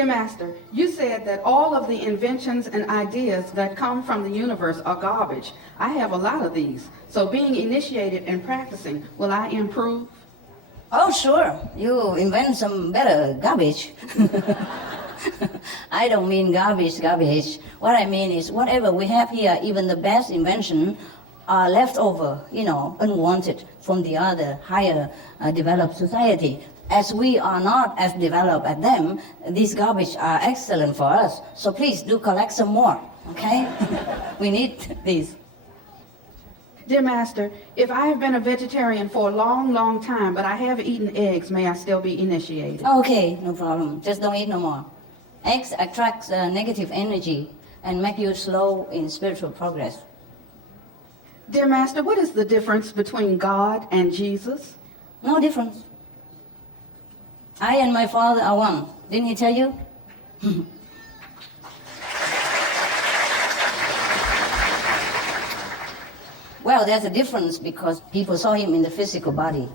Dear Master, you said that all of the inventions and ideas that come from the universe are garbage. I have a lot of these. So being initiated and practicing, will I improve? Oh, sure. You invent some better garbage. I don't mean garbage. What I mean is whatever we have here, even the best invention, are left over, unwanted from the other higher developed society. As we are not as developed as them, these garbage are excellent for us. So please do collect some more, okay? We need these. Dear Master, if I have been a vegetarian for a long, long time, but I have eaten eggs, may I still be initiated? Okay, no problem. Just don't eat no more. Eggs attract negative energy and make you slow in spiritual progress. Dear Master, what is the difference between God and Jesus? No difference. I and my Father are one. Didn't he tell you? Well, there's a difference because people saw him in the physical body.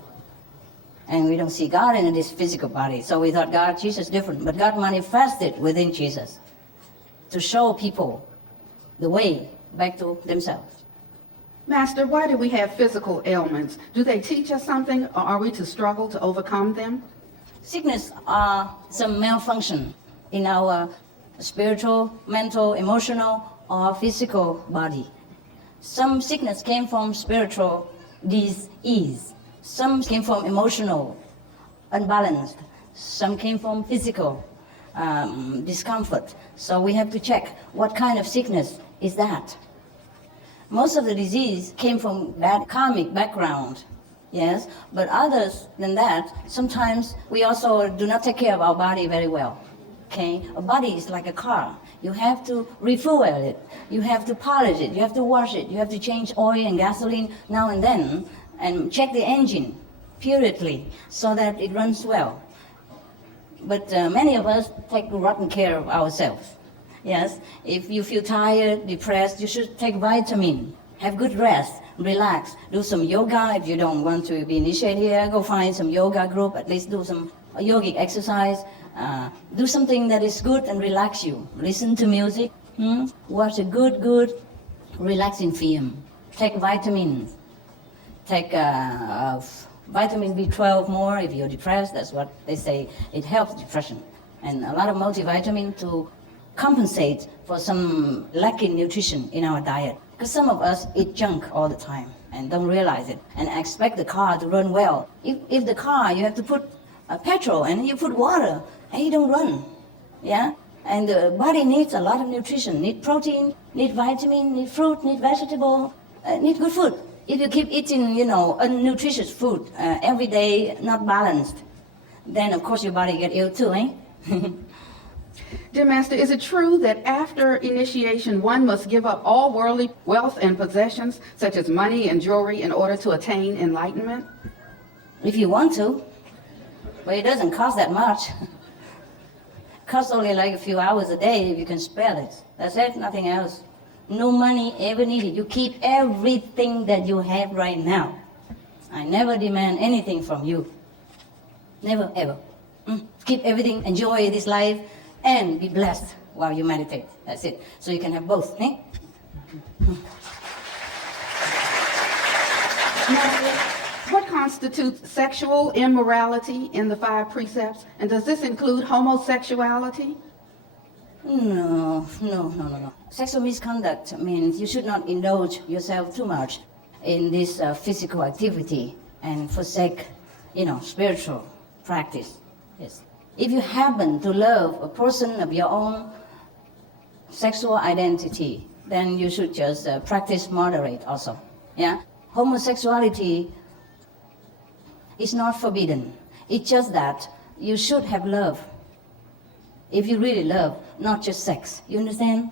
And we don't see God in this physical body. So we thought God, Jesus, different. But God manifested within Jesus to show people the way back to themselves. Master, why do we have physical ailments? Do they teach us something, or are we to struggle to overcome them? Sickness are some malfunction in our spiritual, mental, emotional, or physical body. Some sickness came from spiritual disease. Some came from emotional, unbalanced. Some came from physical discomfort. So we have to check what kind of sickness is that. Most of the disease came from bad karmic background, yes, but others than that, sometimes we also do not take care of our body very well, okay? A body is like a car. You have to refuel it, you have to polish it, you have to wash it, you have to change oil and gasoline now and then, and check the engine periodically so that it runs well. But many of us take rotten care of ourselves. Yes, if you feel tired, depressed, you should take vitamin, have good rest, relax, do some yoga. If you don't want to be initiated here, go find some yoga group, at least do some yogic exercise. Do something that is good and relax you. Listen to music, watch a good, relaxing film. Take vitamins. Take vitamin B12 more if you're depressed. That's what they say. It helps depression. And a lot of multivitamin to compensate for some lacking nutrition in our diet. Because some of us eat junk all the time and don't realize it and expect the car to run well. If the car, you have to put petrol and you put water and you don't run, yeah? And the body needs a lot of nutrition, need protein, need vitamin, need fruit, need vegetable, need good food. If you keep eating, unnutritious food every day, not balanced, then of course your body get ill too, eh? Dear Master, is it true that after initiation one must give up all worldly wealth and possessions, such as money and jewelry, in order to attain enlightenment? If you want to, but it doesn't cost that much. It costs only like a few hours a day if you can spare it. That's it, nothing else. No money ever needed. You keep everything that you have right now. I never demand anything from you. Never, ever. Keep everything, enjoy this life, and be blessed while you meditate. That's it. So you can have both, eh? What constitutes sexual immorality in the 5 precepts? And does this include homosexuality? No. Sexual misconduct means you should not indulge yourself too much in this physical activity and forsake, spiritual practice. Yes. If you happen to love a person of your own sexual identity, then you should just practice moderate also. Yeah? Homosexuality is not forbidden. It's just that you should have love. If you really love, not just sex. You understand?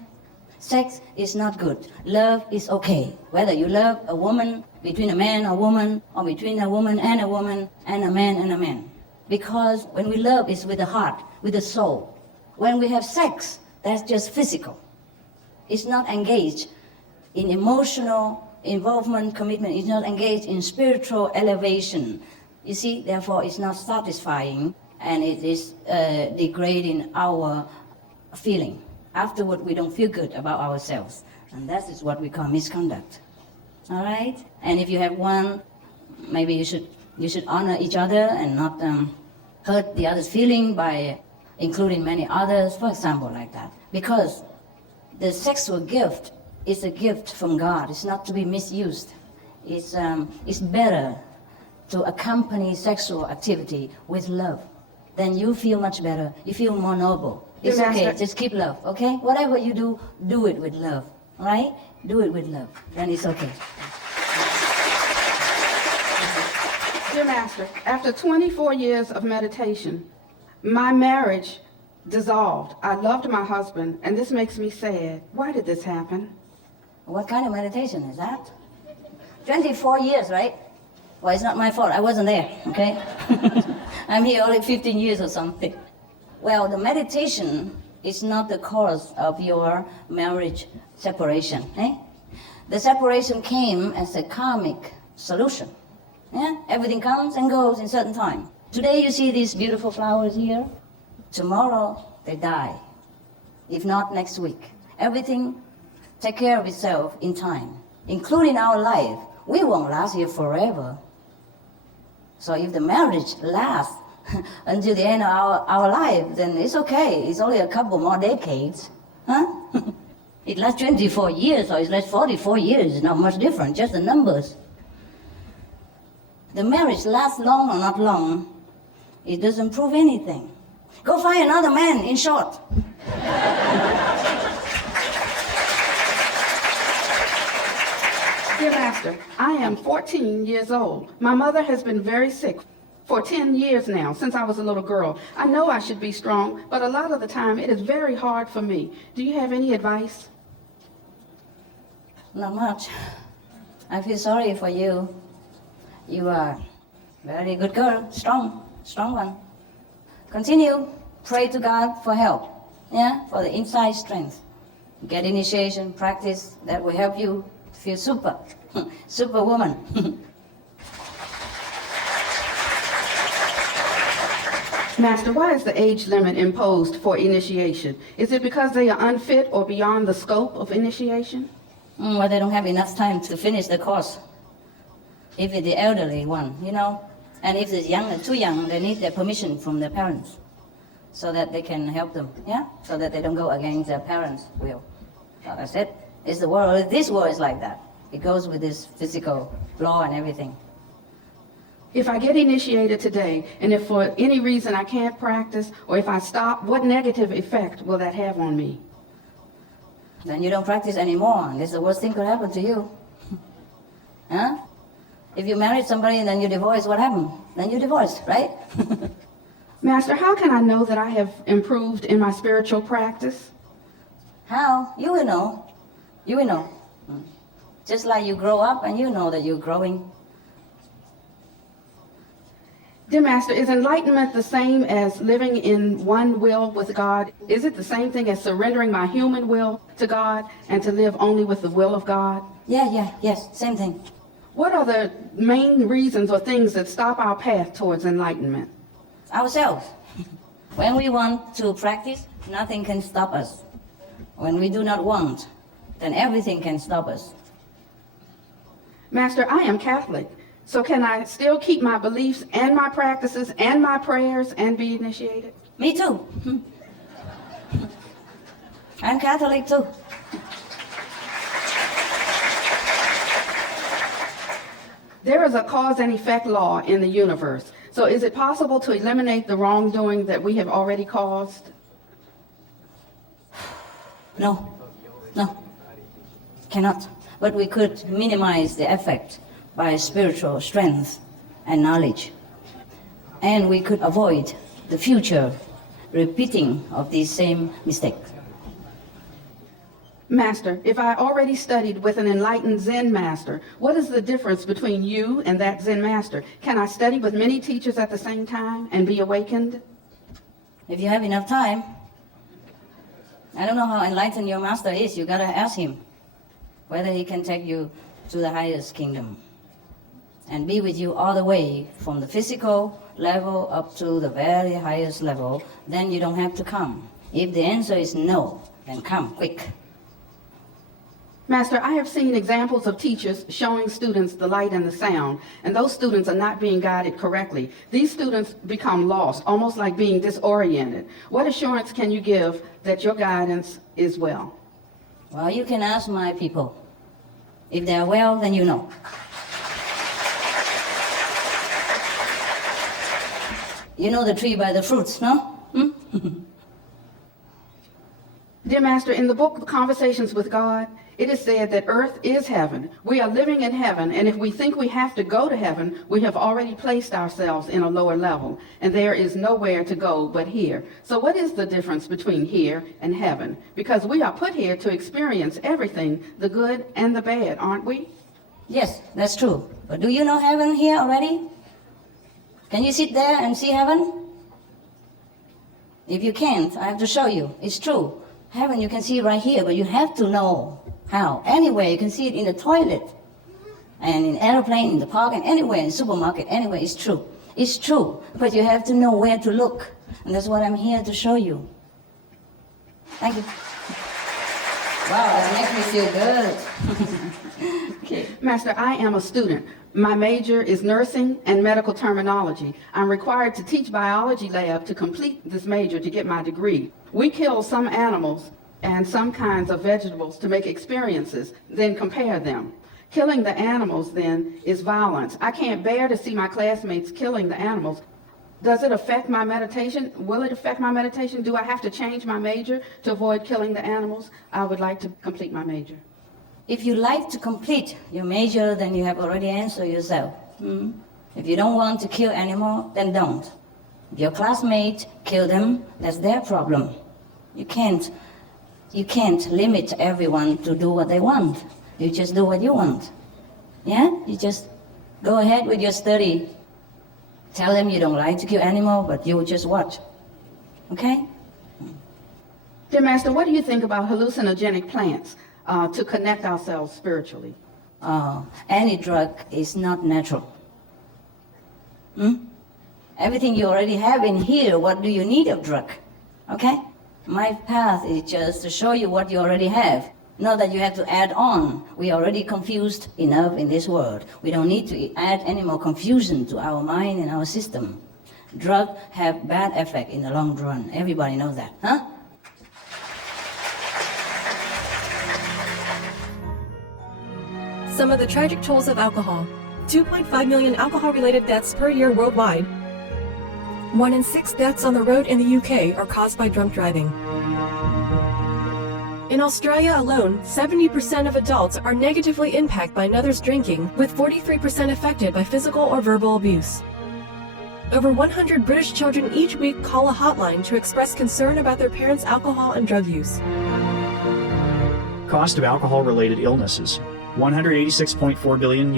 Sex is not good. Love is okay. Whether you love a woman, between a man or woman, or between a woman, and a man and a man. Because when we love, it's with the heart, with the soul. When we have sex, that's just physical. It's not engaged in emotional involvement, commitment. It's not engaged in spiritual elevation. You see, therefore, it's not satisfying. and it is degrading our feeling. Afterward, we don't feel good about ourselves, and that is what we call misconduct. All right? And if you have one, maybe you should honor each other and not hurt the other's feeling by including many others, for example, like that. Because the sexual gift is a gift from God. It's not to be misused. It's better to accompany sexual activity with love. Then you feel much better. You feel more noble. It's okay. Just keep love, okay? Whatever you do, do it with love, all right? Do it with love. Then it's okay. Dear Master, after 24 years of meditation, my marriage dissolved. I loved my husband, and this makes me sad. Why did this happen? What kind of meditation is that? 24 years, right? Well, it's not my fault. I wasn't there, okay? I'm here only 15 years or something. Well, the meditation is not the cause of your marriage separation, eh? The separation came as a karmic solution. Yeah? Everything comes and goes in certain time. Today you see these beautiful flowers here. Tomorrow they die. If not, next week. Everything take care of itself in time, including our life. We won't last here forever. So if the marriage lasts until the end of our life, then it's okay. It's only a couple more decades. Huh? It lasts 24 years or it lasts 44 years. It's not much different, just the numbers. The marriage lasts long or not long, it doesn't prove anything. Go find another man, in short. Dear Master, I am 14 years old. My mother has been very sick for 10 years now, since I was a little girl. I know I should be strong, but a lot of the time it is very hard for me. Do you have any advice? Not much. I feel sorry for you. You are a very good girl, strong one. Continue, pray to God for help, yeah, for the inside strength. Get initiation, practice, that will help you feel superwoman. Master, why is the age limit imposed for initiation? Is it because they are unfit or beyond the scope of initiation? Well, they don't have enough time to finish the course. If it's the elderly one, you know, and if it's young, too young, they need their permission from their parents so that they can help them, yeah? So that they don't go against their parents' will. So that's it. It's the world. This world is like that. It goes with this physical law and everything. If I get initiated today, and if for any reason I can't practice, or if I stop, what negative effect will that have on me? Then you don't practice anymore, and that's the worst thing could happen to you. Huh? If you married somebody and then you divorce, what happened? Then you divorced, right? Master, how can I know that I have improved in my spiritual practice? How? You will know. You will know. Just like you grow up and you know that you're growing. Dear Master, is enlightenment the same as living in one will with God? Is it the same thing as surrendering my human will to God and to live only with the will of God? Yes, same thing. What are the main reasons or things that stop our path towards enlightenment? Ourselves. When we want to practice, nothing can stop us. When we do not want, then everything can stop us. Master, I am Catholic, so can I still keep my beliefs and my practices and my prayers and be initiated? Me too. I'm Catholic too. There is a cause and effect law in the universe. So is it possible to eliminate the wrongdoing that we have already caused? No, cannot. But we could minimize the effect by spiritual strength and knowledge. And we could avoid the future repeating of these same mistakes. Master, if I already studied with an enlightened Zen master, what is the difference between you and that Zen master? Can I study with many teachers at the same time and be awakened? If you have enough time, I don't know how enlightened your master is. You gotta ask him whether he can take you to the highest kingdom and be with you all the way from the physical level up to the very highest level, then you don't have to come. If the answer is no, then come quick. Master, I have seen examples of teachers showing students the light and the sound, and those students are not being guided correctly. These students become lost, almost like being disoriented. What assurance can you give that your guidance is well? Well, you can ask my people. If they are well, then you know. You know the tree by the fruits, no? Dear Master, in the book Conversations with God, it is said that earth is heaven. We are living in heaven, and if we think we have to go to heaven, we have already placed ourselves in a lower level, and there is nowhere to go but here. So what is the difference between here and heaven? Because we are put here to experience everything, the good and the bad, aren't we? Yes, that's true. But do you know heaven here already? Can you sit there and see heaven? If you can't, I have to show you. It's true. Heaven you can see right here, but you have to know how. Anywhere, you can see it in the toilet, and in airplane, in the park, and anywhere, in the supermarket, anywhere. It's true. It's true, but you have to know where to look, and that's what I'm here to show you. Thank you. Wow, that makes me feel good. Okay. Master, I am a student. My major is nursing and medical terminology. I'm required to teach biology lab to complete this major to get my degree. We kill some animals and some kinds of vegetables to make experiences, then compare them. Killing the animals, then, is violence. I can't bear to see my classmates killing the animals. Does it affect my meditation? Will it affect my meditation? Do I have to change my major to avoid killing the animals? I would like to complete my major. If you like to complete your major, then you have already answered yourself. If you don't want to kill animal, then don't. If your classmate kill them, that's their problem. You can't limit everyone to do what they want. You just do what you want. Yeah? You just go ahead with your study. Tell them you don't like to kill animal, but you just watch. Okay? Dear Master, what do you think about hallucinogenic plants to connect ourselves spiritually? Any drug is not natural. Everything you already have in here, what do you need of drug? Okay? My path is just to show you what you already have. Not that you have to add on. We are already confused enough in this world. We don't need to add any more confusion to our mind and our system. Drugs have bad effect in the long run. Everybody knows that, huh? Some of the tragic tolls of alcohol. 2.5 million alcohol-related deaths per year worldwide. 1 in 6 deaths on the road in the UK are caused by drunk driving. In Australia alone, 70% of adults are negatively impacted by another's drinking, with 43% affected by physical or verbal abuse. Over 100 British children each week call a hotline to express concern about their parents' alcohol and drug use. Cost of alcohol-related illnesses, $186.4 billion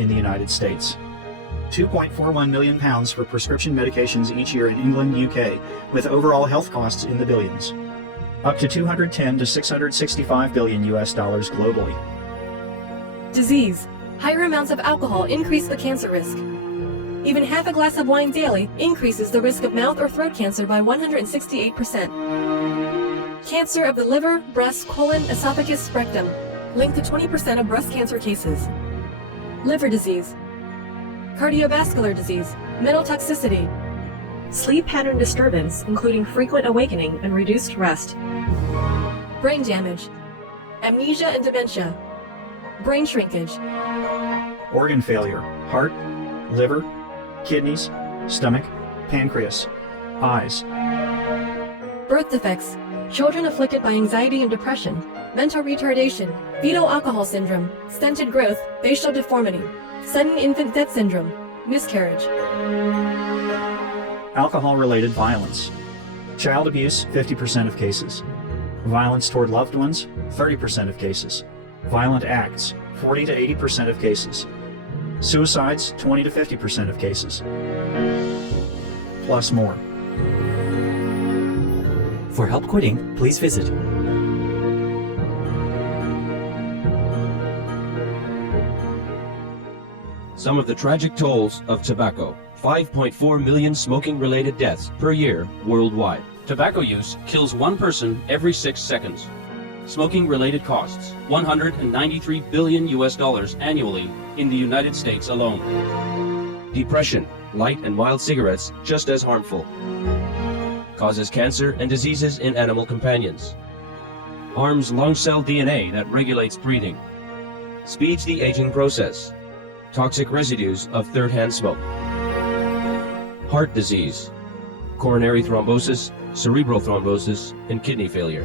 in the United States. 2.41 million pounds for prescription medications each year in England, UK, with overall health costs in the billions. Up to 210 to 665 billion globally. Disease. Higher amounts of alcohol increase the cancer risk. Even half a glass of wine daily increases the risk of mouth or throat cancer by 168%. Cancer of the liver, breast, colon, esophagus, rectum, linked to 20% of breast cancer cases. Liver disease. Cardiovascular disease, mental toxicity, sleep pattern disturbance, including frequent awakening and reduced rest, brain damage, amnesia and dementia, brain shrinkage, Organ failure, heart, liver, kidneys, stomach, pancreas, eyes. birth defects, children afflicted by anxiety and depression, mental retardation, fetal alcohol syndrome, stunted growth, facial deformity, sudden infant death syndrome, miscarriage. Alcohol-related violence. Child abuse, 50% of cases. Violence toward loved ones, 30% of cases. Violent acts, 40 to 80% of cases. Suicides, 20 to 50% of cases. Plus more. For help quitting, please visit Some of the tragic tolls of tobacco. 5.4 million smoking-related deaths per year worldwide. Tobacco use kills one person every 6 seconds. Smoking-related costs $193 billion annually in the United States alone. Depression, light and mild cigarettes just as harmful. Causes cancer and diseases in animal companions. Harms lung cell DNA that regulates breathing. Speeds the aging process. Toxic residues of third-hand smoke. Heart disease, coronary thrombosis, cerebral thrombosis, and kidney failure.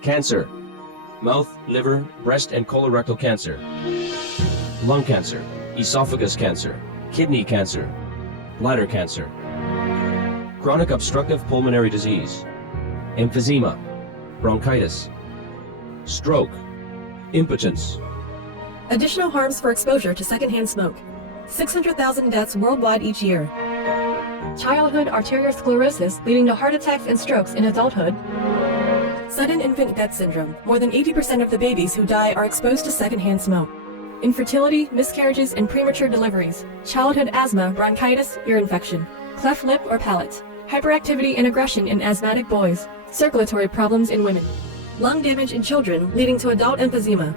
Cancer, mouth, liver, breast and colorectal cancer. Lung cancer, esophagus cancer, kidney cancer, bladder cancer. Chronic obstructive pulmonary disease, emphysema, bronchitis, stroke, impotence. Additional harms for exposure to secondhand smoke. 600,000 deaths worldwide each year. Childhood arteriosclerosis leading to heart attacks and strokes in adulthood. Sudden infant death syndrome. More than 80% of the babies who die are exposed to secondhand smoke. Infertility, miscarriages, and premature deliveries. Childhood asthma, bronchitis, ear infection. Cleft lip or palate. Hyperactivity and aggression in asthmatic boys. Circulatory problems in women. Lung damage in children leading to adult emphysema.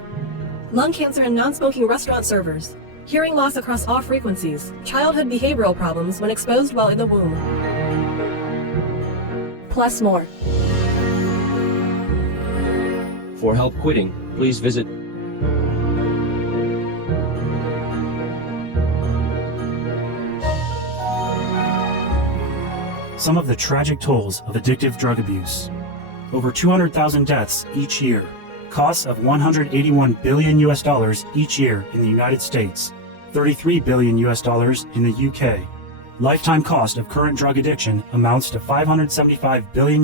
Lung cancer in non-smoking restaurant servers. Hearing loss across all frequencies. Childhood behavioral problems when exposed while in the womb. Plus more. For help quitting, please visit Some of the tragic tolls of addictive drug abuse. Over 200,000 deaths each year. Costs of $181 billion each year in the United States. $33 billion in the UK. Lifetime cost of current drug addiction amounts to $575 billion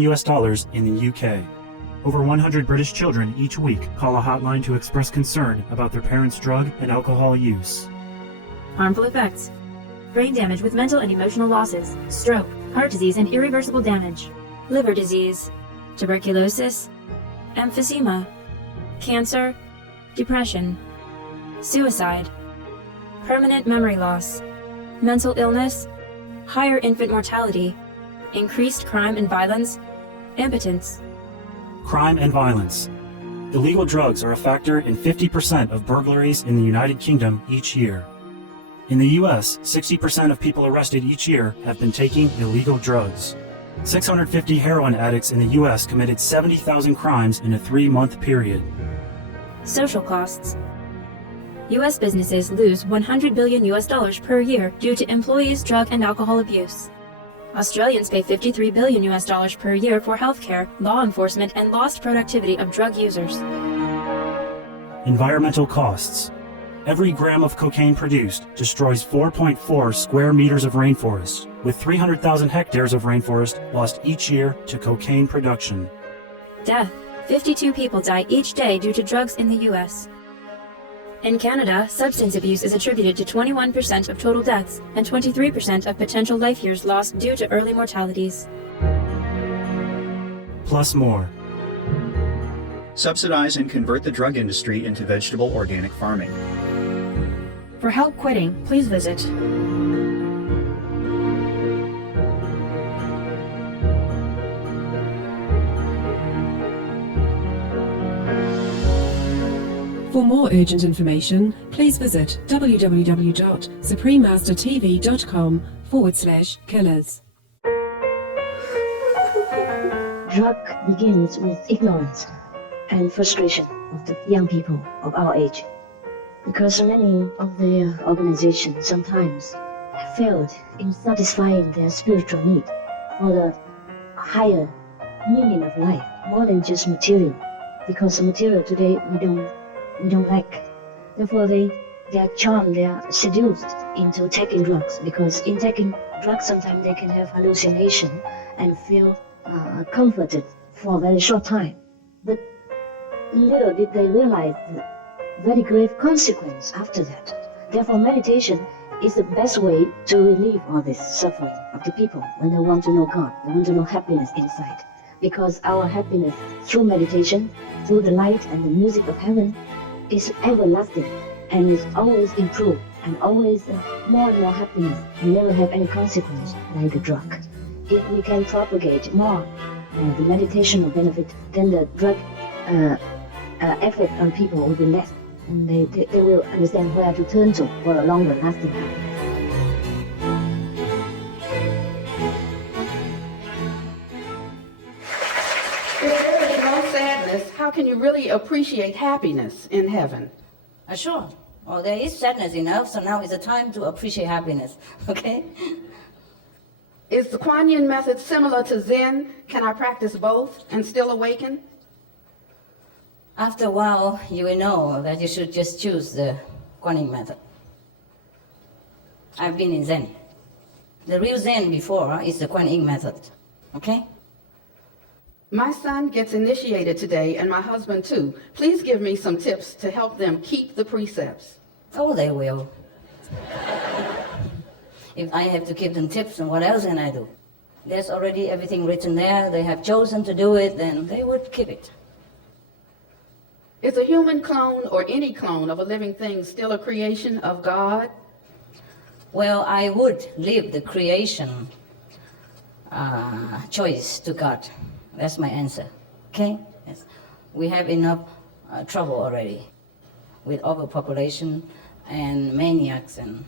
in the UK. Over 100 British children each week call a hotline to express concern about their parents' drug and alcohol use. Harmful effects. Brain damage with mental and emotional losses, stroke, heart disease and irreversible damage, liver disease, tuberculosis, emphysema, cancer, depression, suicide, permanent memory loss, mental illness, higher infant mortality, increased crime and violence, impotence. Crime and violence. Illegal drugs are a factor in 50% of burglaries in the United Kingdom each year. In the US, 60% of people arrested each year have been taking illegal drugs. 650 heroin addicts in the US committed 70,000 crimes in a 3-month period. Social costs. U.S. businesses lose $100 billion per year due to employees' drug and alcohol abuse. Australians pay $53 billion per year for healthcare, law enforcement, and lost productivity of drug users. Environmental costs. Every gram of cocaine produced destroys 4.4 square meters of rainforest, with 300,000 hectares of rainforest lost each year to cocaine production. Death. 52 people die each day due to drugs in the U.S. In Canada, substance abuse is attributed to 21% of total deaths and 23% of potential life years lost due to early mortalities. Plus more. Subsidize and convert the drug industry into vegetable organic farming. For help quitting, please visit For more urgent information, please visit www.suprememastertv.com/killers. Drug begins with ignorance and frustration of the young people of our age. Because many of the organizations sometimes have failed in satisfying their spiritual need for the higher meaning of life, more than just material. Because material today we don't like. Therefore they are charmed, they are seduced into taking drugs, because in taking drugs sometimes they can have hallucination and feel comforted for a very short time. But little did they realize the very grave consequence after that. Therefore meditation is the best way to relieve all this suffering of the people when they want to know God, they want to know happiness inside. Because our happiness through meditation, through the light and the music of heaven, is everlasting and is always improved and always more and more happiness and never have any consequence like a drug. If we can propagate more the meditational benefit, then the drug effect on people will be less, and they will understand where to turn to for a longer lasting happiness. If there is no sadness, how can you really appreciate happiness in heaven? Sure. Well, there is sadness enough, so now is the time to appreciate happiness, okay? Is the Kuan Yin method similar to Zen? Can I practice both and still awaken? After a while, you will know that you should just choose the Kuan Yin method. I've been in Zen. The real Zen before is the Kuan Yin method, okay? My son gets initiated today, and my husband too. Please give me some tips to help them keep the precepts. Oh, they will. If I have to give them tips, then what else can I do? There's already everything written there. They have chosen to do it, then they would keep it. Is a human clone or any clone of a living thing still a creation of God? Well, I would leave the creation choice to God. That's my answer, okay? Yes. We have enough trouble already with overpopulation and maniacs and,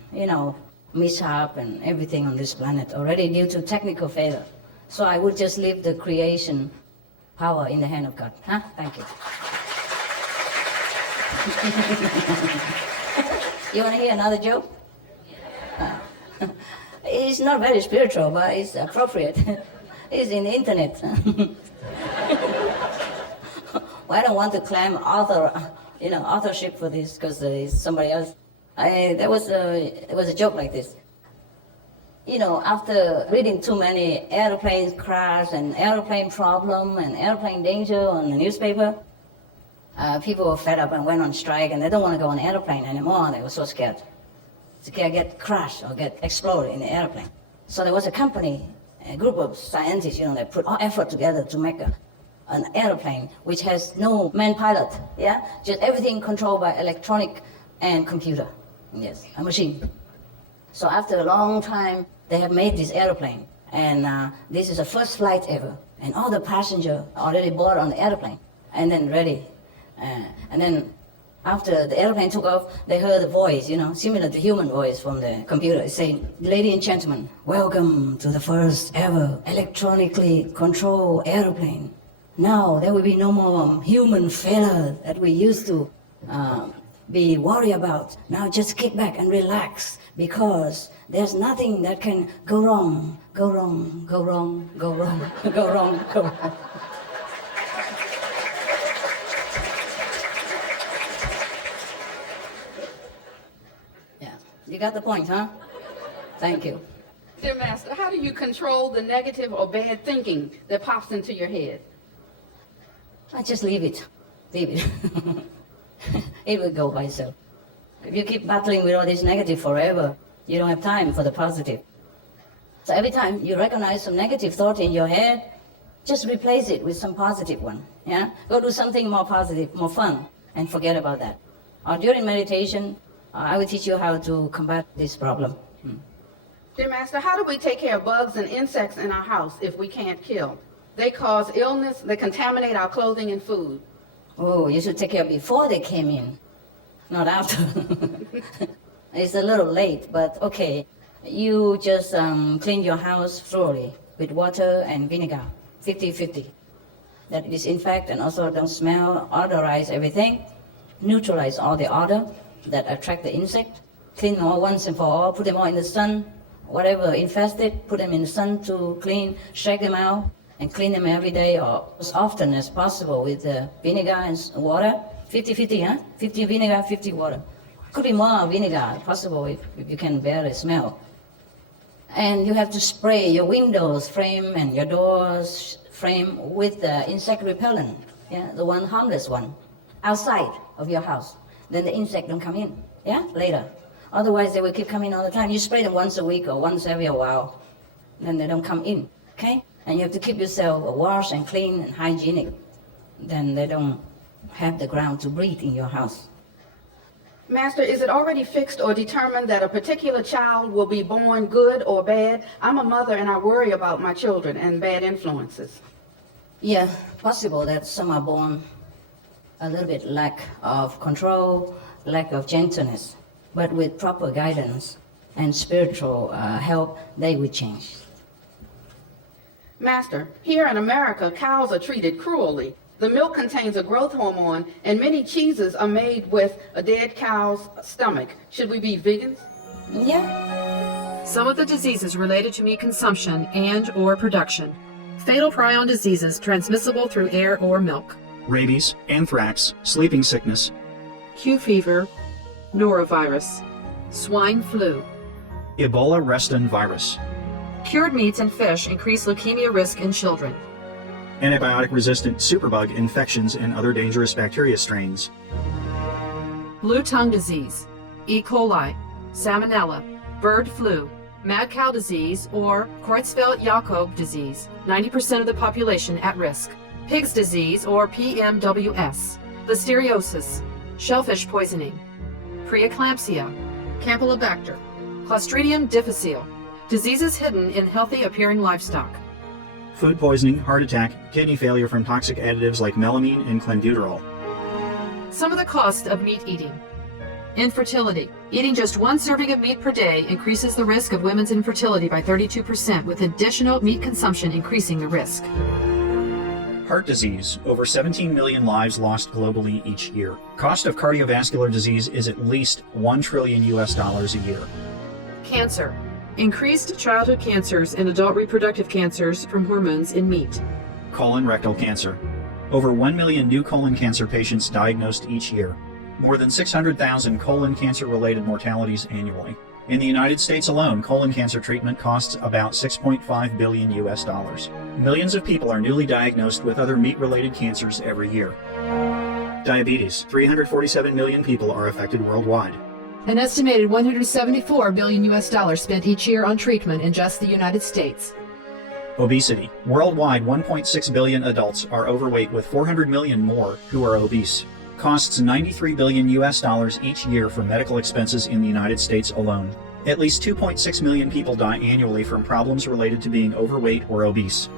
mishap and everything on this planet already due to technical failure. So I would just leave the creation power in the hand of God. Huh? Thank you. You want to hear another joke? It's not very spiritual, but it's appropriate. It's in the internet. Well, I don't want to claim authorship for this because it's somebody else. There was a joke like this. After reading too many airplane crash and airplane problem and airplane danger on the newspaper, people were fed up and went on strike, and they don't want to go on an airplane anymore. They were so scared. Scared get crashed or get exploded in the airplane. So there was a company, a group of scientists, that put all effort together to make an airplane which has no man pilot, yeah? Just everything controlled by electronic and computer. Yes, a machine. So after a long time, they have made this airplane, and this is the first flight ever. And all the passengers already board on the airplane, and then ready. And then after the airplane took off, they heard a voice, similar to human voice from the computer, saying, "Ladies and gentlemen, welcome to the first ever electronically controlled airplane. Now there will be no more human failure that we used to be worried about. Now just kick back and relax, because there's nothing that can go wrong, go wrong, go wrong, go wrong, go wrong, go wrong." Yeah, you got the point, huh? Thank you. Dear Master, how do you control the negative or bad thinking that pops into your head? I just leave it. Leave it. It will go by itself. If you keep battling with all this negative forever, you don't have time for the positive. So every time you recognize some negative thought in your head, just replace it with some positive one. Yeah? Go do something more positive, more fun, and forget about that. Or during meditation, I will teach you how to combat this problem. Dear Master, how do we take care of bugs and insects in our house if we can't kill? They cause illness, they contaminate our clothing and food. Oh, you should take care before they came in, not after. It's a little late, but okay. You just clean your house thoroughly with water and vinegar, 50-50. That disinfect and also don't smell, odorize everything, neutralize all the odor that attract the insect, clean them all once and for all, put them all in the sun, whatever infested, put them in the sun to clean, shake them out, and clean them every day or as often as possible with vinegar and water. 50-50, huh? 50 vinegar, 50 water. Could be more vinegar, possible if you can bear the smell. And you have to spray your windows frame and your doors frame with the insect repellent, yeah, the one harmless one, outside of your house. Then the insect don't come in, yeah, later. Otherwise they will keep coming all the time. You spray them once a week or once every while, then they don't come in, okay? And you have to keep yourself washed and clean and hygienic. Then they don't have the ground to breathe in your house. Master, is it already fixed or determined that a particular child will be born good or bad? I'm a mother and I worry about my children and bad influences. Yeah, possible that some are born a little bit lack of control, lack of gentleness. But with proper guidance and spiritual help, they will change. Master, here in America, cows are treated cruelly. The milk contains a growth hormone, and many cheeses are made with a dead cow's stomach. Should we be vegans? Yeah. Some of the diseases related to meat consumption and/or production. Fatal prion diseases transmissible through air or milk. Rabies, anthrax, sleeping sickness, Q fever, norovirus, swine flu. Ebola reston virus, Cured meats and fish increase leukemia risk in children. antibiotic-resistant superbug infections and other dangerous bacteria strains, Blue tongue disease, E. coli, salmonella, bird flu, mad cow disease or Creutzfeldt-Jakob disease, 90% of the population at risk. Pig's disease or PMWS, listeriosis, shellfish poisoning, preeclampsia, Campylobacter, Clostridium difficile, diseases hidden in healthy appearing livestock. food poisoning, heart attack, kidney failure from toxic additives like melamine and clenbuterol. Some of the cost of meat eating. Infertility. Eating just one serving of meat per day increases the risk of women's infertility by 32%, with additional meat consumption increasing the risk. Heart disease, over 17 million lives lost globally each year. Cost of cardiovascular disease is at least $1 trillion a year. Cancer. Increased childhood cancers and adult reproductive cancers from hormones in meat. Colon rectal cancer. Over 1 million new colon cancer patients diagnosed each year. More than 600,000 colon cancer-related mortalities annually. In the United States alone, colon cancer treatment costs about $6.5 billion. Millions of people are newly diagnosed with other meat-related cancers every year. Diabetes. 347 million people are affected worldwide. An estimated $174 billion spent each year on treatment in just the United States. Obesity. Worldwide, 1.6 billion adults are overweight, with 400 million more who are obese. Costs $93 billion each year for medical expenses in the United States alone. At least 2.6 million people die annually from problems related to being overweight or obese.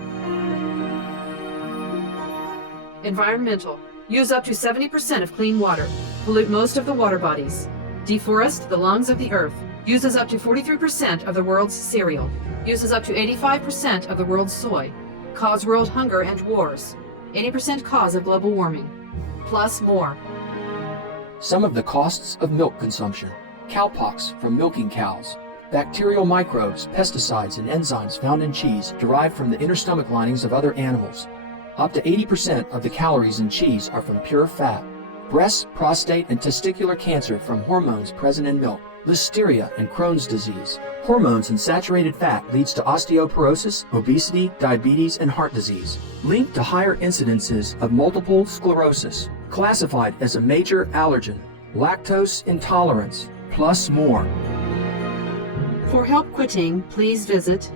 Environmental. Use up to 70% of clean water. Pollute most of the water bodies. Deforest the lungs of the earth. Uses up to 43% of the world's cereal. Uses up to 85% of the world's soy. Cause world hunger and wars. 80% cause of global warming. Plus more. Some of the costs of milk consumption. Cowpox from milking cows. Bacterial microbes, pesticides, and enzymes found in cheese derived from the inner stomach linings of other animals. Up to 80% of the calories in cheese are from pure fat. Breast, prostate, and testicular cancer from hormones present in milk. Listeria and Crohn's disease. Hormones in saturated fat leads to osteoporosis, obesity, diabetes, and heart disease. Linked to higher incidences of multiple sclerosis. Classified as a major allergen. Lactose intolerance. Plus more. For help quitting, please visit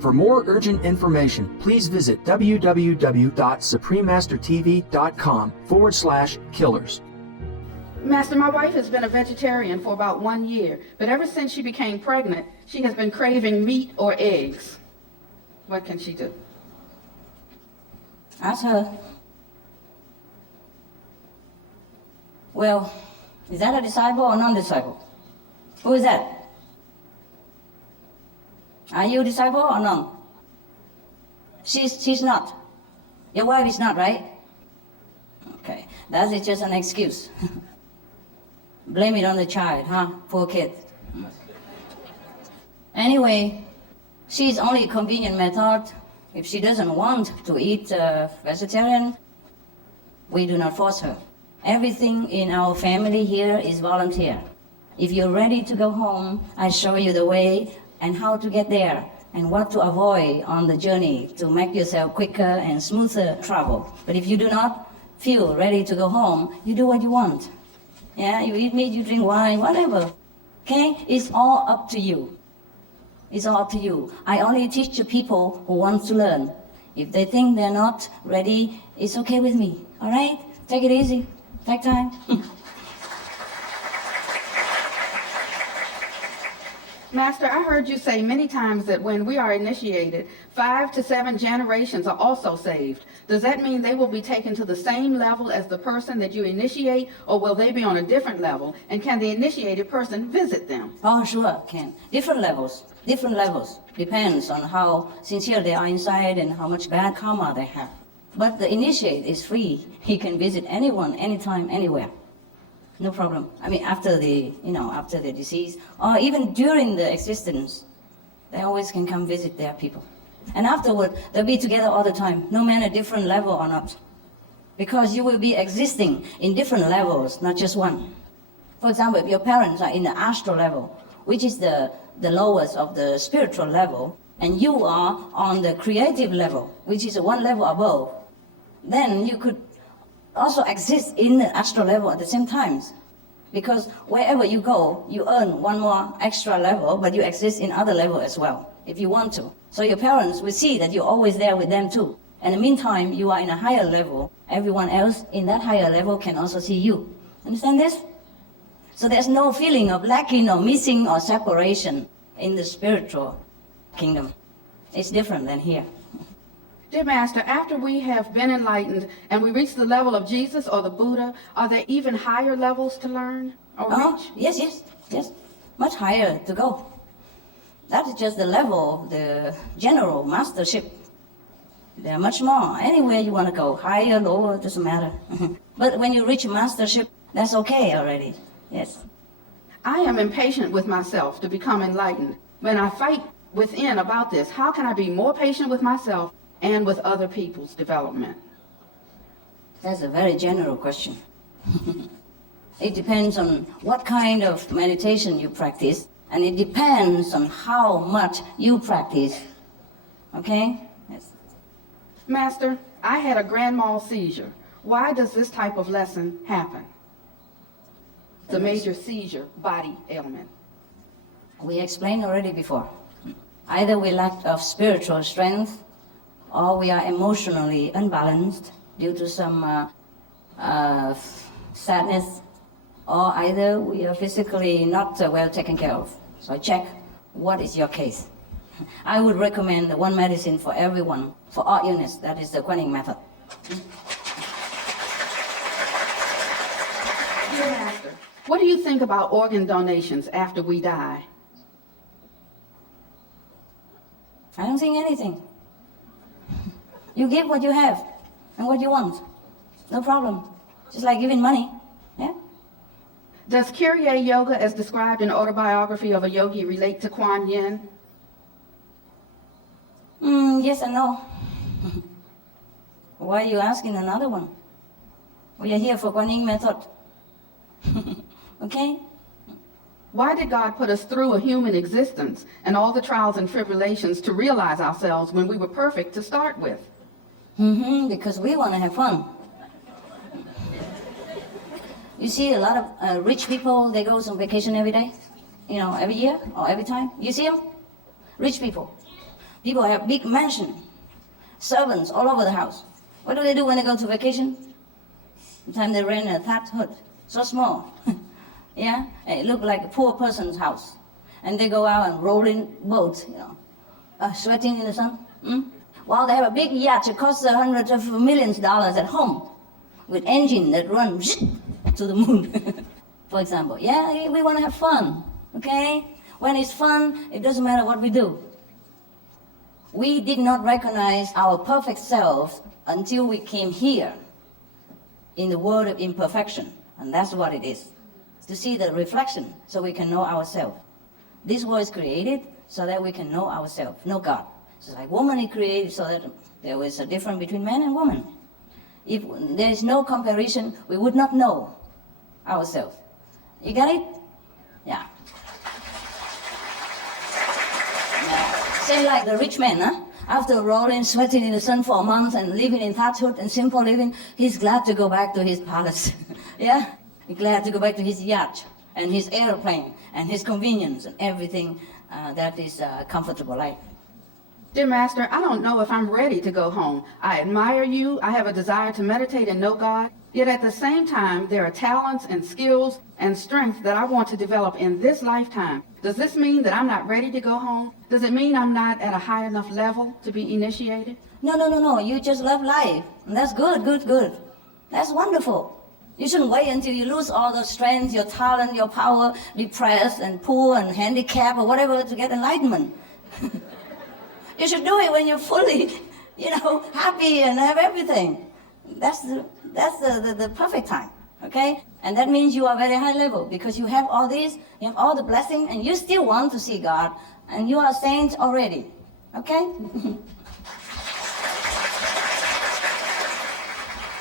For more urgent information, please visit www.suprememastertv.com/killers. Master, my wife has been a vegetarian for about 1 year, but ever since she became pregnant, she has been craving meat or eggs. What can she do? Ask her. Well, is that a disciple or non-disciple? Who is that? Are you a disciple or non? She's not. Your wife is not, right? Okay, that is just an excuse. Blame it on the child, huh? Poor kid. Anyway, she's only a convenient method. If she doesn't want to eat vegetarian, we do not force her. Everything in our family here is volunteer. If you're ready to go home, I show you the way and how to get there and what to avoid on the journey to make yourself quicker and smoother travel. But if you do not feel ready to go home, you do what you want. Yeah, you eat meat, you drink wine, whatever. Okay? It's all up to you. It's all up to you. I only teach the people who want to learn. If they think they're not ready, it's okay with me. All right? Take it easy. Take time. Master, I heard you say many times that when we are initiated, 5 to 7 generations are also saved. Does that mean they will be taken to the same level as the person that you initiate, or will they be on a different level? And can the initiated person visit them? Oh, sure, can. Different levels. Depends on how sincere they are inside and how much bad karma they have. But the initiate is free. He can visit anyone, anytime, anywhere. No problem. I mean, after the decease, or even during the existence, they always can come visit their people. And afterward, they'll be together all the time, no matter different level or not. Because you will be existing in different levels, not just one. For example, if your parents are in the astral level, which is the lowest of the spiritual level, and you are on the creative level, which is one level above, then you could also exist in the astral level at the same time. Because wherever you go, you earn one more extra level, but you exist in other level as well, if you want to. So your parents will see that you're always there with them too. And in the meantime, you are in a higher level. Everyone else in that higher level can also see you. Understand this? So there's no feeling of lacking or missing or separation in the spiritual kingdom. It's different than here. Dear Master, after we have been enlightened and we reach the level of Jesus or the Buddha, are there even higher levels to learn or reach? Yes. Much higher to go. That is just the level of the general mastership. There are much more. Anywhere you want to go, higher, lower, doesn't matter. But when you reach mastership, that's okay already. Yes. I am impatient with myself to become enlightened. When I fight within about this, how can I be more patient with myself and with other people's development? That's a very general question. It depends on what kind of meditation you practice, and it depends on how much you practice. Okay? Yes. Master, I had a grand mal seizure. Why does this type of lesson happen? It's a major seizure, body ailment. We explained already before. Either we lack of spiritual strength, or we are emotionally unbalanced due to some sadness, or either we are physically not well taken care of. So check what is your case. I would recommend one medicine for everyone, for all illness. That is the Quenning method. Dear Master, what do you think about organ donations after we die? I don't think anything. You give what you have and what you want. No problem. Just like giving money. Yeah? Does Kirya Yoga, as described in Autobiography of a Yogi, relate to Kuan Yin? Yes and no. Why are you asking another one? We are here for Quenning method. Okay? Why did God put us through a human existence and all the trials and tribulations to realize ourselves when we were perfect to start with? Because we want to have fun. You see a lot of rich people, they go on vacation every day, every year or every time. You see them? Rich people. People have big mansion, servants all over the house. What do they do when they go to vacation? Sometimes they rent a thatched hut, so small. Yeah, it look like a poor person's house. And they go out and roll in boats, sweating in the sun. While they have a big yacht, it costs hundreds of millions of dollars at home, with engine that run to the moon, for example. Yeah, we want to have fun, okay? When it's fun, it doesn't matter what we do. We did not recognize our perfect selves until we came here in the world of imperfection, and that's what it is. To see the reflection so we can know ourselves. This world is created so that we can know ourselves, know God. It's like woman is created so that there is a difference between man and woman. If there is no comparison, we would not know ourselves. You get it? Yeah. Same like the rich man, huh? After rolling, sweating in the sun for a month and living in thatched hut and simple living, he's glad to go back to his palace. Yeah? He's glad to go back to his yacht and his airplane and his convenience and everything that is a comfortable life. Dear Master, I don't know if I'm ready to go home. I admire you. I have a desire to meditate and know God. Yet at the same time, there are talents and skills and strength that I want to develop in this lifetime. Does this mean that I'm not ready to go home? Does it mean I'm not at a high enough level to be initiated? No. You just love life. That's good. That's wonderful. You shouldn't wait until you lose all the strength, your talent, your power, depressed and poor and handicapped or whatever to get enlightenment. You should do it when you're fully, happy and have everything. That's the perfect time, okay? And that means you are very high level because you have all this, you have all the blessing, and you still want to see God, and you are saint already, okay?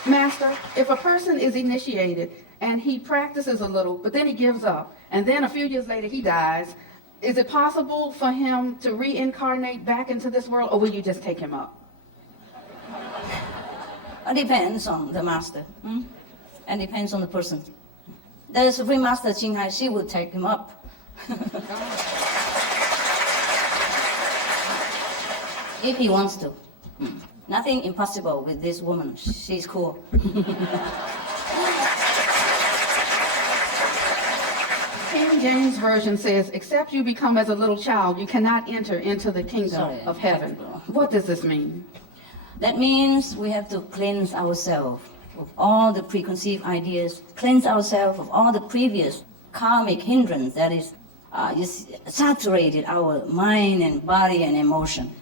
Master, if a person is initiated and he practices a little, but then he gives up, and then a few years later he dies, is it possible for him to reincarnate back into this world, or will you just take him up? It depends on the master, and depends on the person. The Supreme Master Ching, she will take him up. If he wants to. Nothing impossible with this woman. She's cool. King James Version says, except you become as a little child, you cannot enter into the kingdom of heaven. What does this mean? That means we have to cleanse ourselves of all the preconceived ideas, cleanse ourselves of all the previous karmic hindrance that is saturated our mind and body and emotion.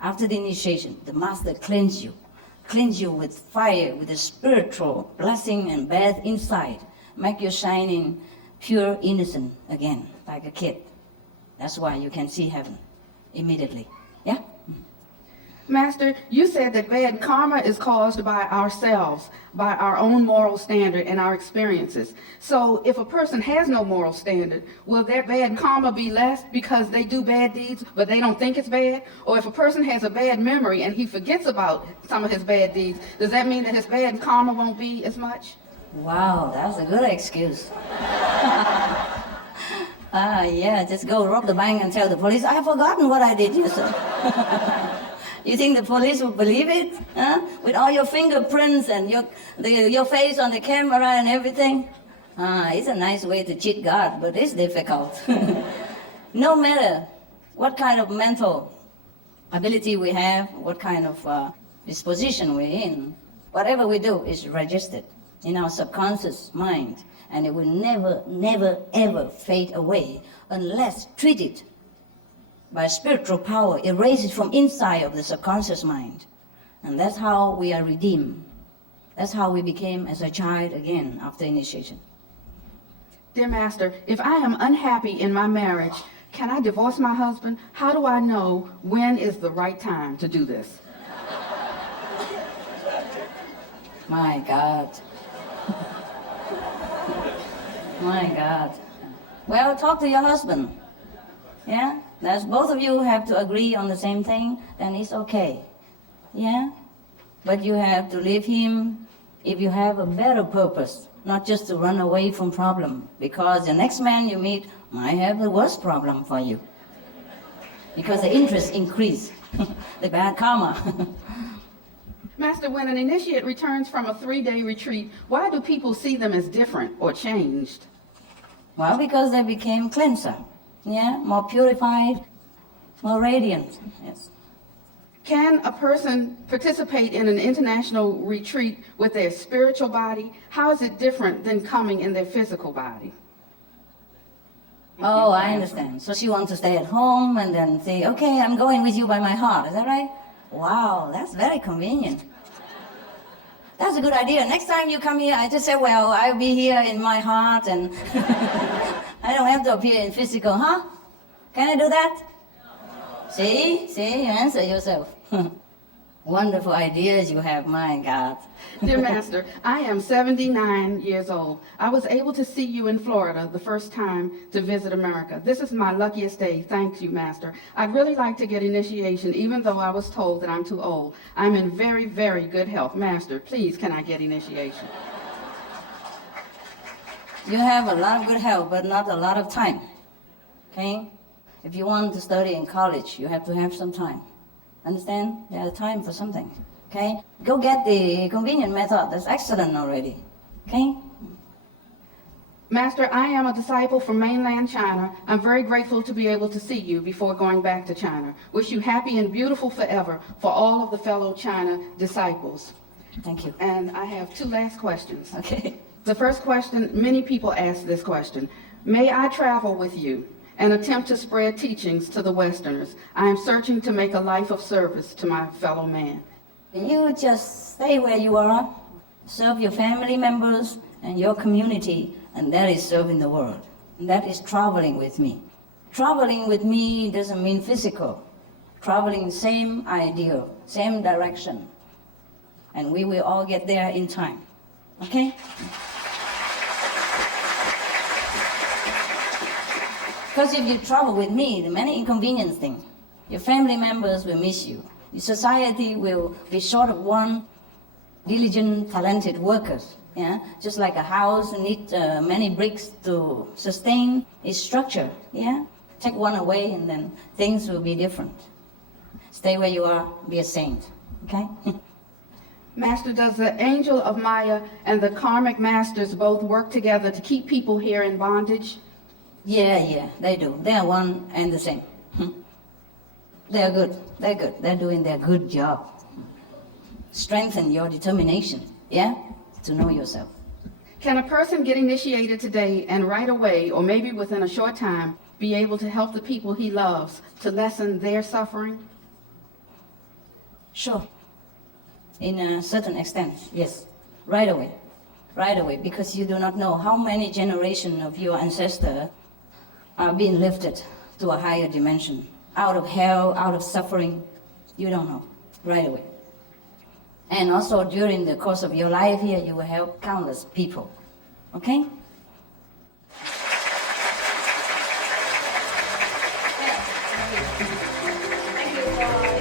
After the initiation, the master cleanse you with fire, with a spiritual blessing and bath inside, make you shining pure innocent again, like a kid. That's why you can see heaven immediately. Yeah? Master, you said that bad karma is caused by ourselves, by our own moral standard and our experiences. So if a person has no moral standard, will their bad karma be less because they do bad deeds, but they don't think it's bad? Or if a person has a bad memory and he forgets about some of his bad deeds, does that mean that his bad karma won't be as much? Wow, that's a good excuse. Yeah, just go rob the bank and tell the police, I have forgotten what I did yesterday. You think the police will believe it? Huh? With all your fingerprints and your face on the camera and everything? It's a nice way to cheat God, but it's difficult. No matter what kind of mental ability we have, what kind of disposition we're in, whatever we do is registered in our subconscious mind, and it will never, ever fade away unless treated by spiritual power, erase it from inside of the subconscious mind. And that's how we are redeemed. That's how we became as a child again after initiation. Dear Master, if I am unhappy in my marriage, can I divorce my husband? How do I know when is the right time to do this? My God. My God. Well, talk to your husband. Yeah? That's both of you have to agree on the same thing, then it's okay. Yeah? But you have to leave him if you have a better purpose, not just to run away from problem, because the next man you meet might have the worst problem for you. Because the interest increase, the bad karma. Master, when an initiate returns from a 3-day retreat, why do people see them as different or changed? Well, because they became cleanser. Yeah, more purified, more radiant, yes. Can a person participate in an international retreat with their spiritual body? How is it different than coming in their physical body? Oh, I understand. So she wants to stay at home and then say, okay, I'm going with you by my heart. Is that right? Wow, that's very convenient. That's a good idea. Next time you come here, I just say, well, I'll be here in my heart and I don't have to appear in physical, huh? Can I do that? See, you answer yourself. Wonderful ideas you have, my God. Dear Master, I am 79 years old. I was able to see you in Florida the first time to visit America. This is my luckiest day. Thank you, Master. I'd really like to get initiation, even though I was told that I'm too old. I'm in very, very good health. Master, please, can I get initiation? You have a lot of good health, but not a lot of time. Okay? If you want to study in college, you have to have some time. Understand? There's time for something. Okay? Go get the convenient method. That's excellent already. Okay? Master, I am a disciple from mainland China. I'm very grateful to be able to see you before going back to China. Wish you happy and beautiful forever for all of the fellow China disciples. Thank you. And I have two last questions. Okay. The first question, many people ask this question. May I travel with you and attempt to spread teachings to the Westerners? I am searching to make a life of service to my fellow man. You just stay where you are, serve your family members and your community, and that is serving the world. And that is traveling with me. Traveling with me doesn't mean physical. Traveling same idea, same direction. And we will all get there in time. Okay? Because if you travel with me, the many inconvenience things. Your family members will miss you. Your society will be short of one diligent, talented workers. Yeah, just like a house needs many bricks to sustain its structure. Yeah, take one away and then things will be different. Stay where you are, be a saint. Okay? Master, does the angel of Maya and the karmic masters both work together to keep people here in bondage? Yeah, they do. They are one and the same. They are good. They're good. They're doing their good job. Strengthen your determination. Yeah. To know yourself. Can a person get initiated today and right away, or maybe within a short time, be able to help the people he loves to lessen their suffering? Sure. In a certain extent, yes. Right away. Right away, because you do not know how many generations of your ancestors are being lifted to a higher dimension. Out of hell, out of suffering. You don't know. Right away. And also during the course of your life here, you will help countless people. Okay? Thank you for